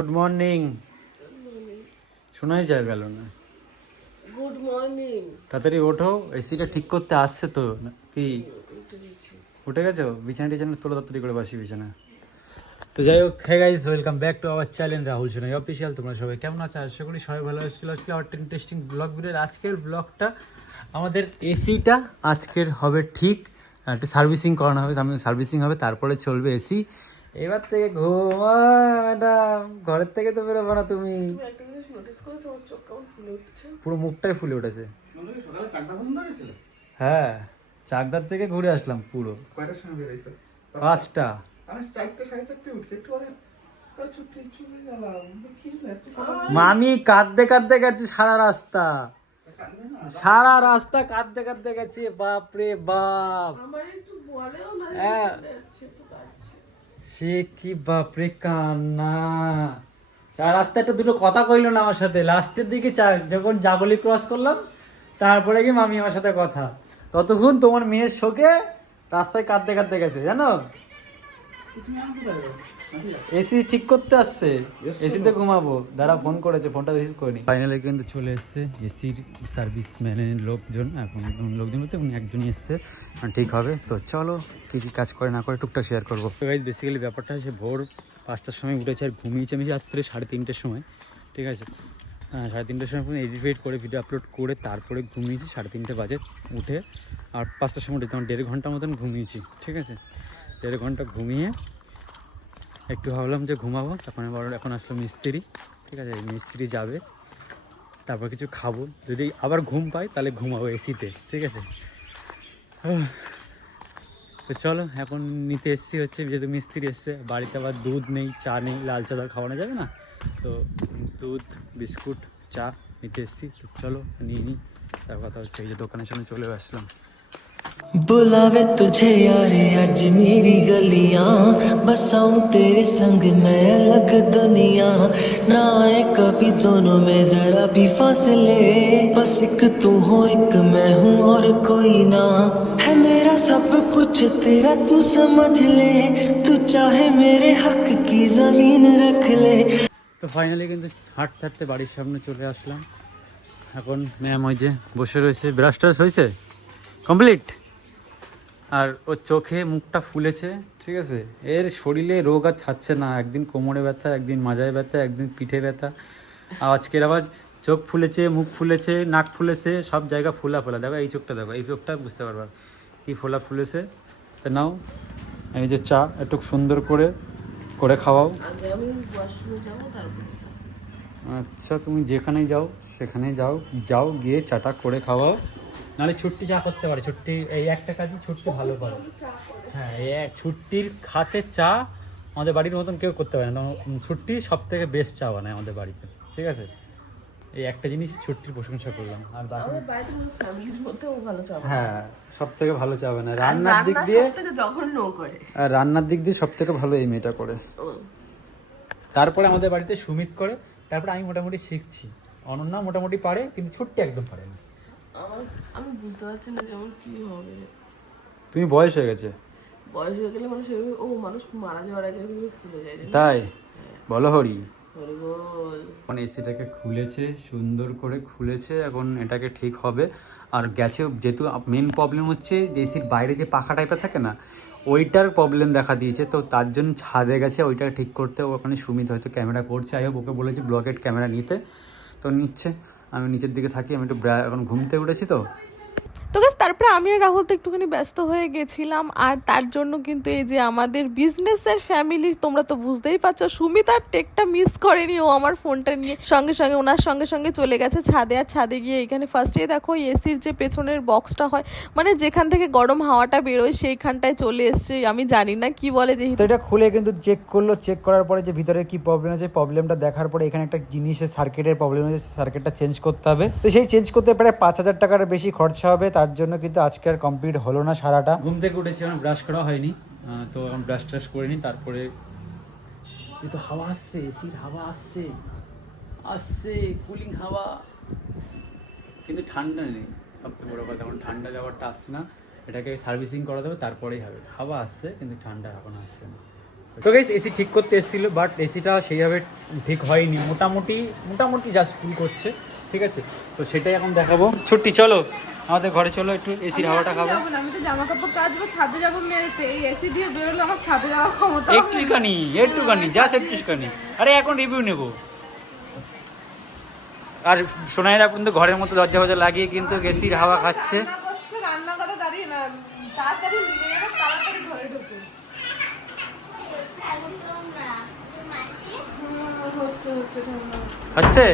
Good morning শোনাই যায় গেল না। গুড মর্নিং তাড়াতাড়ি ওঠো এসিটা ঠিক করতে আসছে তো না- কি? উঠে গেছো? বিছানা টিছানা তোলো তাড়াতাড়ি করে বাসি বিছানা। তো যাই হোক hey guys welcome back to our channel Rahul Sonai official তোমরা সবাই কেমন আছো? আশা করি সবাই ভালো আছো। আসলে একটা ইন্টারেস্টিং ব্লগ ভিডিও আজকের ব্লগটা আমাদের এসিটা আজকের হবে ঠিক একটু সার্ভিসিং করানো হবে সামনে সার্ভিসিং হবে তারপরে চলবে এসি। এবার থেকে ঘুমা ম্যাডাম। ঘরের থেকে তো বেরোবো না তুমি। তুমি একটা জিনিস নোটিস করেছ? আমার চোখ কেমন ফুলে উঠছে? পুরো মুখটাই ফুলে উঠেছে। সকালে চাকদা বন্ধ হয়েছিল হ্যাঁ চাকদার থেকে ঘুরে আসলাম পুরো। কয়টার সময় বেরোইছো? পাঁচটা। আমি চারটে সাড়ে চারটে উঠছি একটু পরে মামি কাঁদতে কাঁদতে গেছে সারা রাস্তা। সারা রাস্তা কাঁদতে কাঁদতে গেছে বাপ রে বাপ। আমার একটু বলেও না হ্যাঁ। সে কি বাপরে কান্না। রাস্তা একটা দুটো কথা কইল না আমার সাথে। লাস্টের দিকে যখন জাগলি ক্রস করলাম, তারপরে কি মামি আমার সাথে কথা। ততক্ষণ তোমার মেয়ের শোকে রাস্তায় কাঁদতে কাঁদতে গেছে, জানো? এসি ঠিক করতে আসছে। এসিতে ঘুমাবো। দাঁড়া ফোন করেছে ফোনটা রিসিভ করিনি ফাইনালি কিন্তু চলে এসছে এসির সার্ভিস ম্যানের লোকজন এখন লোকজন বলতে উনি একজনই এসছে। আর ঠিক হবে। তো চলো কী কী কাজ করে না করে টুকটাক শেয়ার করব। তো গাইজ বেসিক্যালি ব্যাপারটা হচ্ছে ভোর পাঁচটার সময় উঠেছে আর ঘুমিয়েছে আমি রাত্রে সাড়ে তিনটের সময়। ঠিক আছে? হ্যাঁ সাড়ে তিনটের সময় এডিট ফেডিট করে ভিডিও আপলোড করে তারপরে ঘুমিয়েছি সাড়ে তিনটে বাজে উঠে। আর পাঁচটার সময় উঠেছি তখন দেড় ঘণ্টা মতন ঘুমিয়েছি। ঠিক আছে? দেড় ঘণ্টা ঘুমিয়ে একটু ভাবলাম যে ঘুমাবো, তারপরে আবার এখন আসলো মিস্ত্রি, ঠিক আছে মিস্ত্রি যাবে, তারপর কিছু খাব। যদি আবার ঘুম পাই তাহলে ঘুমাবো এসিতে, ঠিক আছে? তো চলো, এখন নিতে এসছি হচ্ছে, যেহেতু মিস্ত্রি এসছে, বাড়িতে আবার দুধ নেই, চা নেই, লাল চা খাওয়ানো যাবে না? তো দুধ, বিস্কুট, চা নিতে এসছি, তো চলো, নিয়ে নিই তার কথা হচ্ছে, এই যে দোকানের সামনে চলে আসলাম। बुलावे तुझे यारे आज मेरी गलियां बसाऊं तेरे संग मैं अलग दुनिया ना आए कभी दोनों में जरा भी फासले बस एक तू हो एक मैं हूँ और कोई ना है मेरा सब कुछ तेरा तू समझ ले तू चाहे मेरे हक की जमीन रख ले তো ফাইনালি কিন্তু হাঁটতে হাঁটতে বাড়ির সামনে চলে আসলাম এখন ম্যাম ওই যে বসে রয়েছে ব্রাশ টাশ হয়েছে কমপ্লিট? আর ওর চোখে মুখটা ফুলেছে, ঠিক আছে? এর শরীরে রোগ আর ছাড়ছে না। একদিন কোমরে ব্যথা, একদিন মাজায় ব্যথা, একদিন পিঠে ব্যথা। আর আজকের আবার চোখ ফুলেছে, মুখ ফুলেছে, নাক ফুলেছে, সব জায়গা ফোলা ফোলা। দেখো, এই চোখটা দেখো, এই চোখটা বুঝতে পারবা কি ফোলা ফুলেছে। তা নাও, এই যে চা, একটু সুন্দর করে করে খাওয়াও। আচ্ছা তুমি যেখানেই যাও, সেখানেই যাও যাও, গিয়ে চাটা করে খাওয়াও। নাহলে ছুট্টি চা করতে পারে ছুট্টি এই একটা কাজই ছুট্টি ভালো করে। হ্যাঁ এই এক ছুট্টির খাতে চা আমাদের বাড়ির মতন কেউ করতে পারে না। ছুট্টি সব থেকে বেস্ট চা বানায় আমাদের বাড়িতে ঠিক আছে? এই একটা জিনিস ছুট্টির প্রশংসা করলাম। আর হ্যাঁ সব থেকে ভালো চা বানায়। রান্নার দিক দিয়ে আর রান্নার দিক দিয়ে সব থেকে ভালো এই মেয়েটা করে। তারপরে আমাদের বাড়িতে সুমিত করে। তারপরে আমি মোটামুটি শিখছি। অনন্যা মোটামুটি পারে কিন্তু ছোট্ট একদম পারে না। আমার আমি বুঝতে পারছি না যে আমার কি হবে। তুমি বয়স হয়ে গেছে। বয়স হয়ে গেলে মানুষ এভাবে ও মানুষ মারা যাওয়ার আগে এভাবে ফুলে যায় তাই? বলো হরি। হরি বল। এখন এসিটাকে খুলেছে সুন্দর করে খুলেছে এখন এটাকে ঠিক হবে। আর গেছে যেহেতু মেন প্রবলেম হচ্ছে যে এসির বাইরে যে পাখা টাইপের থাকে না ওইটার প্রবলেম দেখা দিয়েছে। তো তার জন্য ছাদে গেছে ওইটা ঠিক করতে ওখানে সুমিত হয়তো ক্যামেরা করছে। আই হোপ ওকে বলেছে ব্লকেট ক্যামেরা নিতে। তো নিচ্ছে। আমি নিচের দিকে থাকি আমি একটু এখন ঘুমতে উঠেছি তো। তারপরে আমি আর রাহুল তো একটুখানি ব্যস্ত হয়ে গেছিলাম। আর তার জন্য কিন্তু এই যে আমাদের বিজনেসের ফ্যামিলি তোমরা তো বুঝতেই পারছ, সুমিত আর টেকটা মিস করেনি ও আমার ফোনটা নিয়ে। সঙ্গে সঙ্গে ওনার সঙ্গে সঙ্গে চলে গেছে ছাদে। আর ছাদে গিয়ে এখানে ফার্স্টে দেখো এসির যে পেছনের বক্সটা হয় মানে যেখান থেকে গরম হাওয়াটা বেরোয় সেইখানটায় চলে এসছে। আমি জানি না কি বলে তো এটা খুলে কিন্তু চেক করল। চেক করার পরে যে ভিতরে কি প্রবলেম আছে প্রবলেমটা দেখার পরে এখানে একটা জিনিসের সার্কিটের প্রবলেম আছে সার্কিটটা চেঞ্জ করতে হবে। তো সেই চেঞ্জ করতে প্রায় পাঁচ হাজার টাকার বেশি খরচা হবে। তার জন্য কিন্তু আজকে আর কমপ্লিট হলো না সারাটা। ঘুম থেকে উঠেছি এখন ব্রাশ করা হয়নি। তো এখন ব্রাশ ট্রাশ করে করিনি, তারপরে এই তো হাওয়া আসছে এসির হাওয়া আসছে আসছে কুলিং হাওয়া। কিন্তু ঠান্ডা নেই সবথেকে বড় কথা, এখন ঠান্ডা যাওয়ারটা আসছে না। এটাকে সার্ভিসিং করা দেবে তারপরেই হবে। হাওয়া আসছে, কিন্তু ঠান্ডা এখন আসছে না। তো গাইস এসি ঠিক করতে এসেছিল বাট এসিটা সেইভাবে ঠিক হয়নি। মোটামুটি মোটামুটি জাস্ট কুল করছে, ঠিক আছে? তো সেটাই এখন দেখাবো। ছুটি, চলো। আমাদের ঘরে চলো একটু এসির হাওয়াটা খাব। আমি তো জামা কাপড় কাচবো ছাদে যাব মেলতে এই এসি দিয়ে বেরোলে আমার ছাদে যাওয়ার ক্ষমতা হবে না। একটুখানি একটুখানি জাস্ট একটুখানি। আরে এখন রিভিউ নেব। আর সোনাইরা কিন্তু ঘরের মতো দরজা ফরজা লাগিয়ে কিন্তু এসির হাওয়া খাচ্ছে। রান্না করে দাঁড়িয়ে না তাড়াতাড়ি মেয়েরা তাড়াতাড়ি ঘরে ঢুকে। হচ্ছে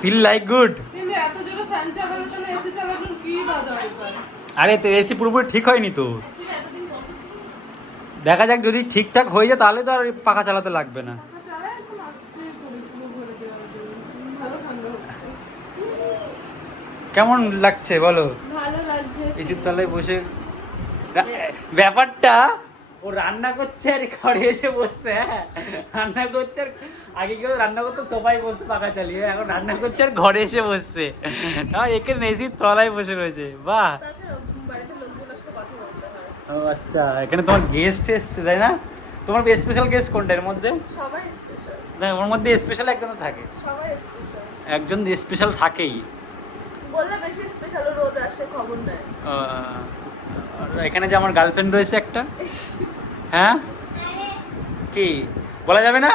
ফিল লাইক গুড আরে তো এসি পুরোপুরি ঠিক হয়নি তো। দেখা যাক যদি ঠিকঠাক হয়ে যায় তাহলে তো আর পাখা চালাতে লাগবে না। কেমন লাগছে বলো? এসির তলায় বসে। ব্যাপারটা ও রান্না করছে আর ঘরে এসে বসছে হ্যাঁ। রান্না করছে আর আগে কেউ রান্না করতো সবাই বসতে পাখা চালিয়ে। এখন রান্না করছে আর ঘরে এসে বসছে। তাও একে এসির তলায় বসে রয়েছে। বাহ! ও আচ্ছা এখানে তোমার গেস্ট এসছে তাই না? তোমার স্পেশাল গেস্ট কোনটা এর মধ্যে? সবাই স্পেশাল না ওর মধ্যে স্পেশাল একজন তো থাকে। সবাই স্পেশাল একজন স্পেশাল থাকেই। বললে বেশি স্পেশাল রোজ আসে খবর নেয় এখানে যে আমার গার্লফ্রেন্ড রয়েছে একটা? হ্যাঁ? কি? বলা যাবে না?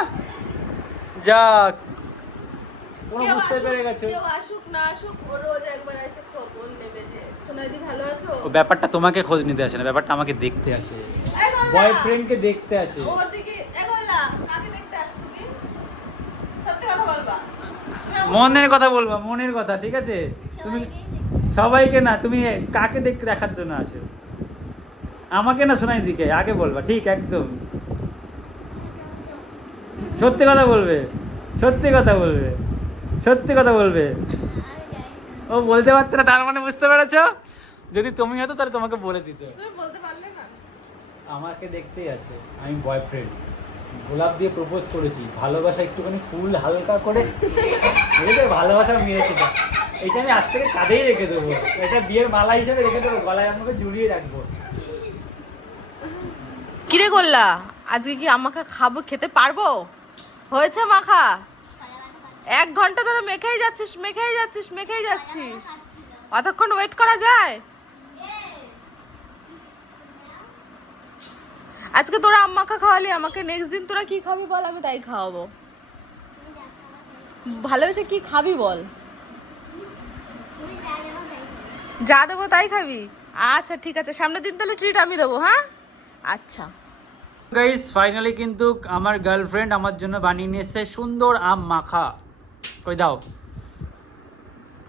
যা কোনো বুঝতে পেরে গেছো। কেউ আসুক না আসুক ও রোজ একবার এসে খবর নেবে যে সোনাইদি ভালো আছো? ও ব্যাপারটা তোমাকে খোঁজ নিতে আসে না ব্যাপারটা আমাকে দেখতে আসে। বয়ফ্রেন্ডকে দেখতে আসে। ওর দিকে এই গোল্লা, কাকে দেখতে আসো তুমি? সত্যি কথা বলবা? মনের কথা বলবা মনের কথা ঠিক আছে? তুমি সবাইকে না তুমি কাকে দেখতে দেখার জন্য আসো? আমাকে না শোনাই দিকে আগে বলবা ঠিক একদম। সত্যি কথা বলবে। সত্যি কথা বলবে। সত্যি কথা বলবে। ও বলতে পারছে না তার মানে বুঝতে পেরেছ? যদি তুমি হতো তাহলে তোমাকে বলে দিতে। বলতে পারলে না। আমাকে দেখতেই আছে আমি বয়ফ্রেন্ড গোলাপ দিয়ে প্রপোজ করেছি ভালোবাসা একটুখানি ফুল হালকা করে। বুঝেছ ভালোবাসা মেরেছি। এটা আমি আজ থেকে কাঁধেই রেখে দেবো। এটা বিয়ের মালা হিসেবে রেখে দেবো গলায় আমাকে জুড়িয়ে রাখব। কিরে গোল্লা আজকে কি আমাকে খাব খেতে পারব? হয়েছে মাখা? এক ঘণ্টা ধরে মেখেই যাচ্ছিস মেখেই যাচ্ছিস মেখেই যাচ্ছিস। অতক্ষণ ওয়েট করা যায়? আজকে তোরা আম্মাকে খাওয়ালি, আমাকে নেক্সট দিন তোরা কি খাবি বল, আমি তাই খাওয়াবো। ভালোবেসে কি খাবি বল? যা দেবো তাই খাবি? আচ্ছা ঠিক আছে। সামনের দিন তাহলে ট্রিট আমি দেবো হ্যাঁ? আচ্ছা। গাইস ফাইনালি কিন্তু আমার গার্লফ্রেন্ড আমার জন্য বানিয়ে নিয়েছে সুন্দর আম মাখা। কই দাও।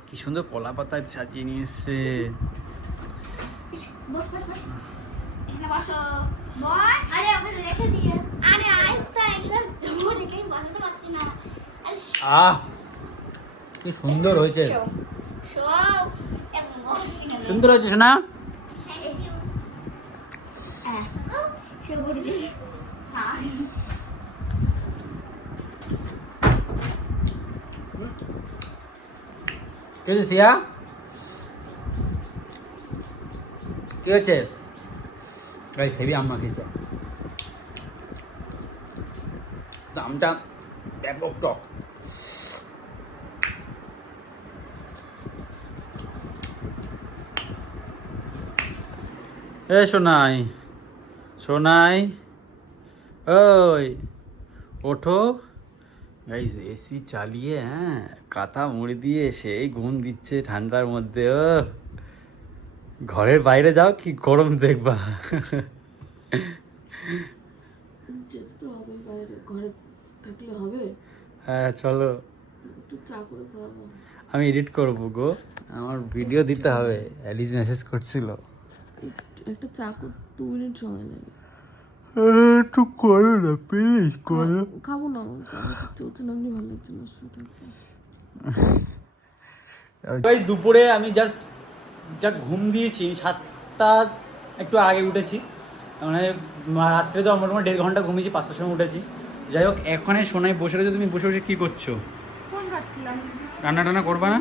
কি সুন্দর কলা পাতায় সাজিয়ে নিয়েছে। আহ কি সুন্দর হয়েছে। সুন্দর হয়েছে না কি সিয়া? কি হয়েছে গাইস হেভি আম্মা খেয়েছে। আমটা ব্যাপক টক। এ সোনাই। সোনাই ওই ওঠো। গাইস এসি চালিয়ে হ্যাঁ কাঁথা মুড়ি দিয়ে সেই ঘুম দিচ্ছে ঠান্ডার মধ্যে ও। ঘরের বাইরে যাও কি গরম দেখবা। হ্যাঁ চলো। আমি এডিট করব গো। আমার ভিডিও দিতে হবে। অ্যালিজ মেসেজ করছিল। একটা চা দু মিনিট সময় লাগে একটু করো না প্লিজ করো। খাব না চলছে না ভালো লাগছে না ভাই দুপুরে আমি জাস্ট যা ঘুম দিয়েছি সাতটা একটু আগে উঠেছি। মানে রাত্রে তো মোটামুটি দেড় ঘণ্টা ঘুমিয়েছি পাঁচটার সময় উঠেছি। যাই হোক এখানে সোনাই বসে রয়েছে তুমি বসে বসে কী করছ? রান্না টান্না করবা না?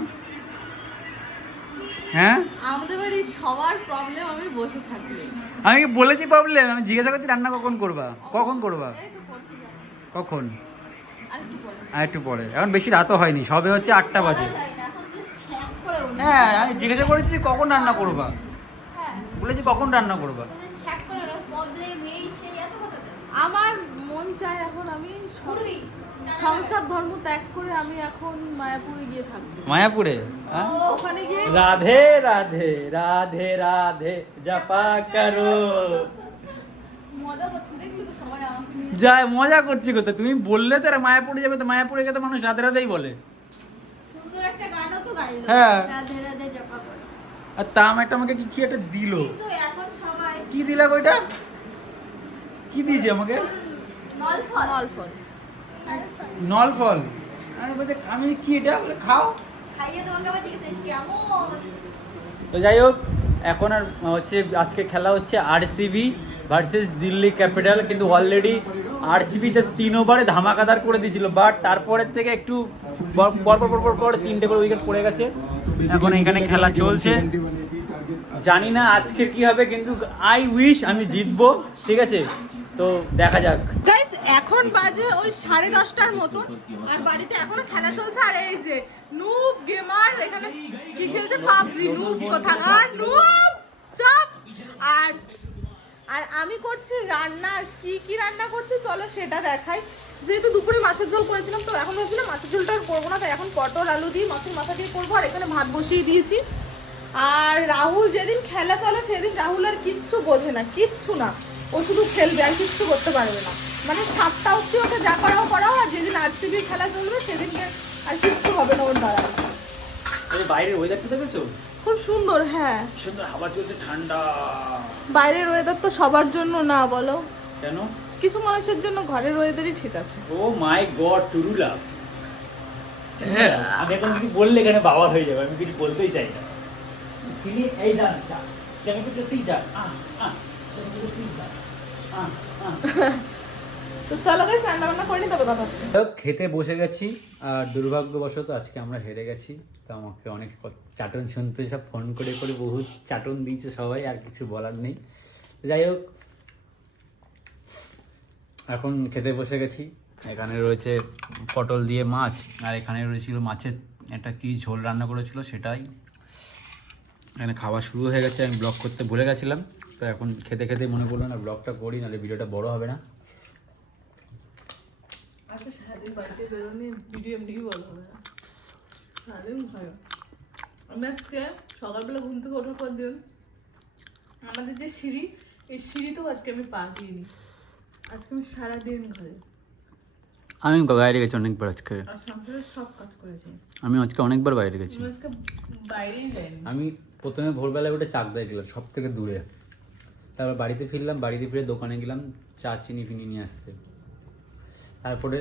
হ্যাঁ? আমাদের বাড়ির সবার প্রবলেম আমি বসে থাকলে আমি বলেছি প্রবলেম আমি জিজ্ঞাসা করছি রান্না কখন করবা? কখন করবা? কখন? আর একটু পরে। এখন বেশি রাতও হয়নি সবে হচ্ছে আটটা বাজে। হ্যাঁ আমি জিজ্ঞাসা করেছি কখন রান্না করবা? বলেছি কখন রান্না করবা? মানে ছ্যাঁক করে ওরা problem এই সেই এত কথা। কেন? আমার মন চায় এখন আমি? সংসার ধর্ম ত্যাগ করে আমি এখন মায়াপুরে গিয়ে থাকব। মায়াপুরে? হ্যাঁ? ওখানে গিয়ে? রাধে রাধে রাধে রাধে জপা করো। মজা করছি দেখলি তো সবাই আমাকে মজা করছি কোথায়? তুমি বললে তো মায়াপুরে যাবে তো মায়াপুরে গেলে তো মানুষ রাধে রাধেই বলে। সুন্দর একটা গানও তো গাইলো। হ্যাঁ। রাধে রাধে জপা করে। আর তাম একটা আমাকে কি কি একটা দিল? কিন্তু এখন সবাই কি দিলা ওইটা কি দিয়েছে আমাকে? নলফল। ফল ফল নল ফল আমি বলছি আমি কি এটা? বলে খাও? তো যাই হোক এখন আর হচ্ছে আজকে খেলা হচ্ছে আরসিবি ভার্সেস দিল্লি ক্যাপিটাল কিন্তু অলরেডি আরসিবি জাস্ট তিন ওভারে ধামাকাদার করে দিয়েছিল বাট তারপরের থেকে একটু পর পর পর পর পর পর তিনটে করে উইকেট পড়ে গেছে। এখন এখানে খেলা চলছে। জানি না আজকে কি হবে কিন্তু আই উইশ আমি জিতবো ঠিক আছে? তো দেখা যাক। গাইস এখন বাজে ওই সাড়ে দশটার মতো আর বাড়িতে এখনও খেলা চলছে। আর এই যে নুব গেমার এখানে কি খেলছে? পাবজি। নুব কোথাকার? নুব চাপ! আর আর আমি করছি রান্না। আর কি কি রান্না করছি? চলো সেটা দেখাই। যেহেতু দুপুরে মাছের ঝোল করেছিলাম, তো এখন ভাবছিলাম মাছের ঝোলটা আর করব না। তাই এখন পটল, আলু দিয়ে মাছের মাথা দিয়ে করব। আর এখানে ভাত বসিয়ে দিয়েছি। আর রাহুল যেদিন খেলা চলে, সেদিন রাহুল আর কিচ্ছু বোঝে না। কিচ্ছু না। ও শুধু খেলবে আর কিচ্ছু করতে পারবে না। মানে সাতটা অব্দি ওকে যা করাও করাও আর যেদিন আরসিবি খেলা চলবে সেদিনকে আর কিচ্ছু হবে না ওর দ্বারা। বাইরের ওয়েদারটা দেখেছ? খুব সুন্দর হ্যাঁ। সুন্দর হাওয়া চলছে ঠান্ডা। বাইরের ওয়েদার তো সবার জন্য না বলো। কেন? কিছু মানুষের জন্য ঘরের ওয়েদারই ঠিক আছে। ও মাই গড টুরুলা। আমি এখন কিছু বললে এখানে বাবার হয়ে যাবে? আমি কিছু বলতেই চাই না। সিলি এই ডান্সটা। কেমন করতে সিটা আহ আহ। কেমন করতে সিটা আহ আহ। তো খেতে বসে গেছি, আর দুর্ভাগ্যবশত আজকে আমরা হেরে গেছি, তো আমাকে অনেক চাটন শুনতে সব ফোন করে করে বহু চাটন দিয়েছে সবাই, আর কিছু বলার নেই। যাই হোক, এখন খেতে বসে গেছি। এখানে রয়েছে পটল দিয়ে মাছ, আর এখানে রয়েছিল মাছের একটা কি ঝোল রান্না করেছিল সেটাই। এখানে খাওয়া শুরু হয়ে গেছে, আমি ব্লগ করতে ভুলে গেছিলাম, তো এখন খেতে খেতে মনে করল না, ব্লগটা করি, নাহলে ভিডিওটা বড় হবে না। সারাদিন বাড়িতে বেরোনি ভিডিও এমনি বলা হবে না সারাদিন ভালো আমি আজকে সকালবেলা ঘুম থেকে ওঠার পর দিন আমাদের যে সিঁড়ি এই সিঁড়িতেও আজকে আমি পা দিইনি আজকে আমি সারাদিন ঘরে আমি বাইরে গেছি অনেকবার আজকে সব কাজ করেছি আমি আজকে অনেকবার বাইরে গেছি আমি আজকে বাইরেই যাইনি আমি প্রথমে ভোরবেলায় উঠে চাকদায় গেলাম সব থেকে দূরে। তারপর বাড়িতে ফিরলাম বাড়িতে ফিরে দোকানে গেলাম চা চিনি ফিনি নিয়ে আসতে। তারপরে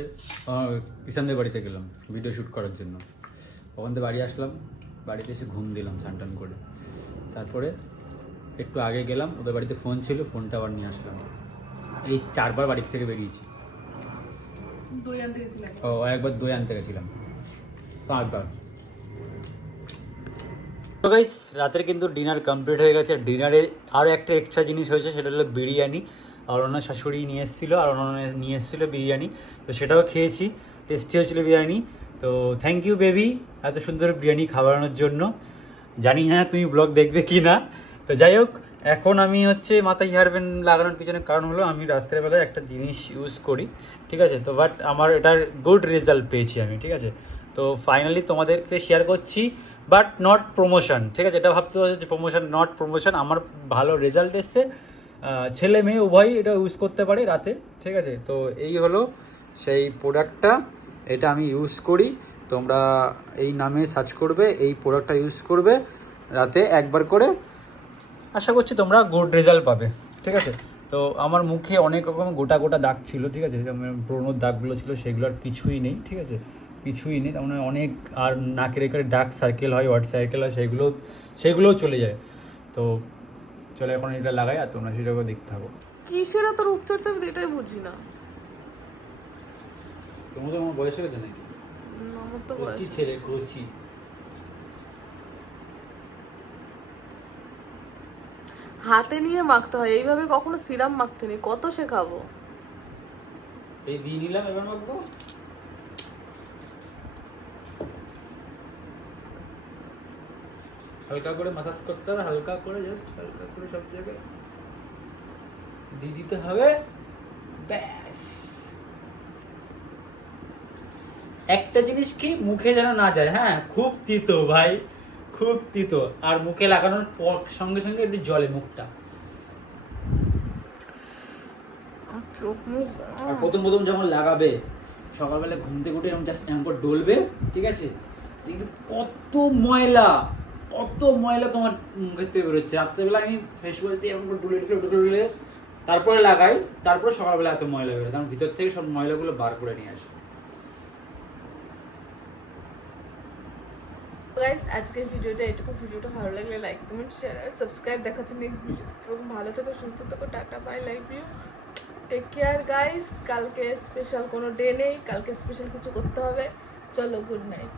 কিষানদের বাড়িতে গেলাম ভিডিও শ্যুট করার জন্য। ওখান থেকে বাড়ি আসলাম বাড়িতে এসে ঘুম দিলাম স্নান টান করে। তারপরে একটু আগে গেলাম ওদের বাড়িতে ফোন ছিল ফোনটা আবার নিয়ে আসলাম। এই চারবার বাড়ির থেকে বেরিয়েছি। দই ও একবার দই আনতে গেছিলাম। পাঁচবার। তো গাইস রাতের কিন্তু ডিনার কমপ্লিট হয়ে গেছে। ডিনারে আরও একটা এক্সট্রা জিনিস হয়েছে সেটা হলো বিরিয়ানি। আর ওনার শাশুড়ি নিয়ে এসেছিল, আর ওনার নিয়ে এসেছিল বিরিয়ানি। তো সেটাও খেয়েছি টেস্টি হয়েছিলো বিরিয়ানি। তো থ্যাংক ইউ বেবি এত সুন্দর বিরিয়ানি খাওয়ানোর জন্য। জানি না তুমি ব্লগ দেখবে কি না। তো যাই হোক, এখন আমি হচ্ছে মাথায় হেয়ারব্যান্ড লাগানোর পিছনে কারণ হলো আমি রাত্রেবেলায় একটা জিনিস ইউজ করি, ঠিক আছে? তো বাট আমার এটার গুড রেজাল্ট পেয়েছি আমি, ঠিক আছে? তো ফাইনালি তোমাদেরকে শেয়ার করছি বাট নট প্রমোশন ঠিক আছে? এটা ভাবতে হবে যে প্রমোশন নট প্রমোশন আমার ভালো রেজাল্ট এসছে। ছেলে মেয়ে উভয়ই এটা ইউজ করতে পারে রাতে, ঠিক আছে? তো এই হলো সেই প্রোডাক্টটা এটা আমি ইউজ করি। তোমরা এই নামে সার্চ করবে, এই প্রোডাক্টটা ইউজ করবে, রাতে একবার করে। আশা করছি তোমরা গুড রেজাল্ট পাবে, ঠিক আছে? তো আমার মুখে অনেক রকম গোটা গোটা দাগ ছিল, ঠিক আছে? পুরোনো দাগগুলো ছিল সেগুলো আর কিছুই নেই, ঠিক আছে? কিছুই নেই, তার মানে অনেক আর নাকের এখানে ডার্ক সার্কেল হয় হোয়াইট সার্কেল হয়, সেগুলো, সেগুলোও চলে যায়। তো চলে এখন এটা লাগাই আর তোমরা সেটাকে দেখতে থাকো। কিসের এত রূপচর্চা? আমি এটাই বুঝি না। তোমার তো আমার বয়স হয়েছে নাকি? আমার ছেলে কচি। হাতে নিয়ে মাখতে হয় এইভাবে কখনো সিরাম মাখতে নেই কত শেখাবো? এই দিয়ে নিলাম এবার মাখবো। হালকা করে মাসাজ করতে হবে হালকা করে জাস্ট হালকা করে সব জায়গায় দিয়ে দিতে হবে। ব্যাস। একটা জিনিস কি মুখে যেন না যায় হ্যাঁ? খুব তিতো ভাই খুব তিতো। আর মুখে লাগানোর পর সঙ্গে সঙ্গে একটু জলে মুখটা। আর প্রথম প্রথম যখন লাগাবে সকালবেলা ঘুম থেকে উঠে এরকম জাস্ট এরকম ডলবে ঠিক আছে? দেখবে কত ময়লা। কত ময়লা তোমার মুখের থেকে বেরোচ্ছে। রাত্রেবেলা আমি ফেস ওয়াশ দিয়ে এরকম করে ডলে ডলে ডলে ডলে তারপরে লাগাই, তারপরে সকালবেলা এত ময়লা বেরোয়। কারণ ভিতর থেকে সব ময়লাগুলো বার করে নিয়ে আসে। গাইস আজকের ভিডিওটা, এটুকু ভিডিওটা ভালো লাগলে লাইক কমেন্ট শেয়ার আর সাবস্ক্রাইব দেখা হচ্ছে নেক্সট ভিডিও এবং ভালো থেকো, সুস্থ থেকো, tata bye love you take care guys কালকে স্পেশাল কোনো ডে নেই, কালকে স্পেশাল কিছু করতে হবে। চলো গুড নাইট